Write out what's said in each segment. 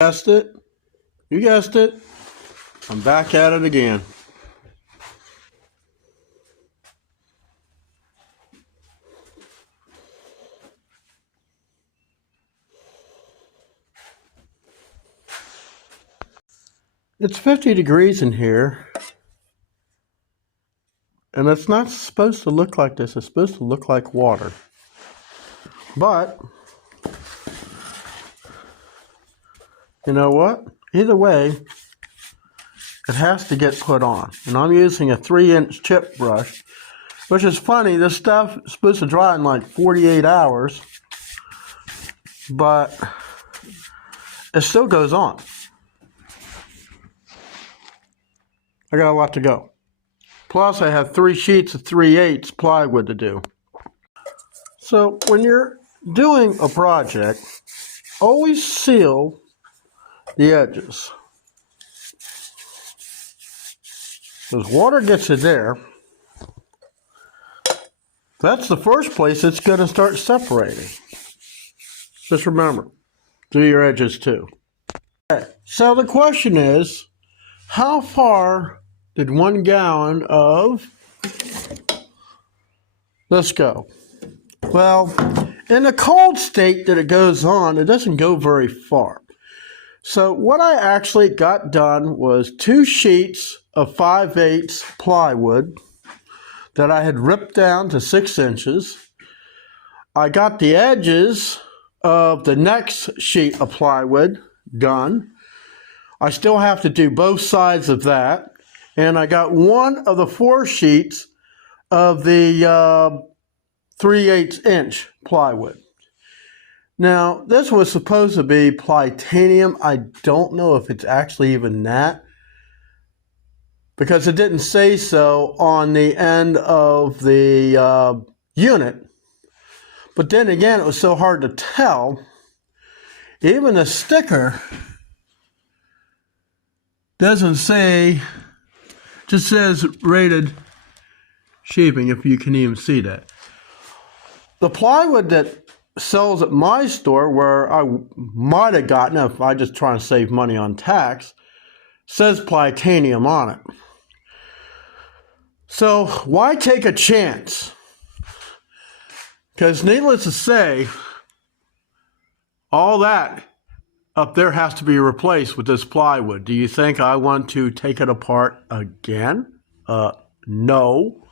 Guessed it. You guessed it. I'm back at it again. It's 50 degrees in here. And it's not supposed to look like this. It's supposed to look like water. But, you know what? Either way, it has to get put on. And I'm using a 3-inch chip brush, which is funny. This stuff is supposed to dry in like 48 hours, but it still goes on. I got a lot to go. Plus, I have 3 sheets of 3/8 plywood to do. So when you're doing a project, always seal the edges. Because water gets in there, that's the first place it's going to start separating. Just remember, do your edges too. Okay, so the question is, how far did 1 gallon of this go? Well, in the cold state that it goes on, it doesn't go very far. So what I actually got done was 2 sheets of 5/8 plywood that I had ripped down to 6 inches. I got the edges of the next sheet of plywood done. I still have to do both sides of that. And I got 1 of the 4 sheets of the 3/8 inch plywood. Now, this was supposed to be Plytanium. I don't know if it's actually even that, because it didn't say so on the end of the unit. But then again, it was so hard to tell. Even the sticker doesn't say, just says rated shaping, if you can even see that. The plywood that sells at my store, where I might have gotten if I just try to save money on tax, says Plytanium on it. So why take a chance? Because needless to say, all that up there has to be replaced with this plywood. Do you think I want to take it apart again? No.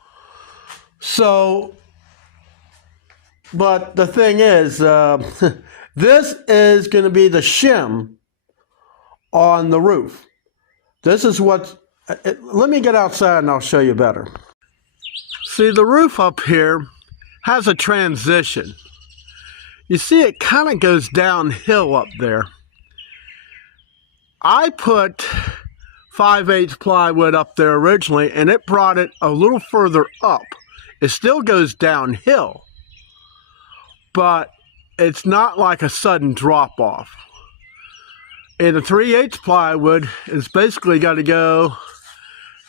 So, but the thing is, this is going to be the shim on the roof. This is what, let me get outside and I'll show you better. See, the roof up here has a transition. You see, it kind of goes downhill up there. I put 5/8 plywood up there originally, and it brought it a little further up. It still goes downhill, but it's not like a sudden drop off. And the 3/8 plywood is basically got to go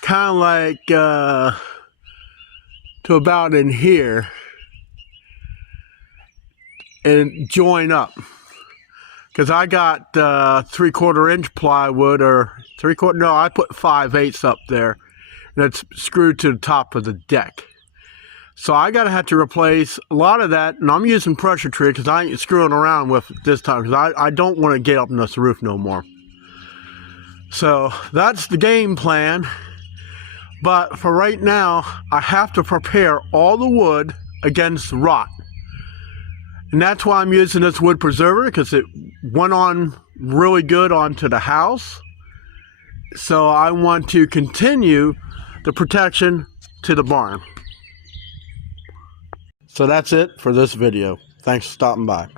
kind of like to about in here and join up. Because I got 3/4 inch plywood, or 3/4, no, I put 5/8 up there, and it's screwed to the top of the deck. So I gotta have to replace a lot of that, and I'm using pressure treat because I ain't screwing around with it this time, because I don't want to get up on this roof no more. So that's the game plan. But for right now, I have to prepare all the wood against rot. And that's why I'm using this wood preserver, because it went on really good onto the house. So I want to continue the protection to the barn. So that's it for this video. Thanks for stopping by.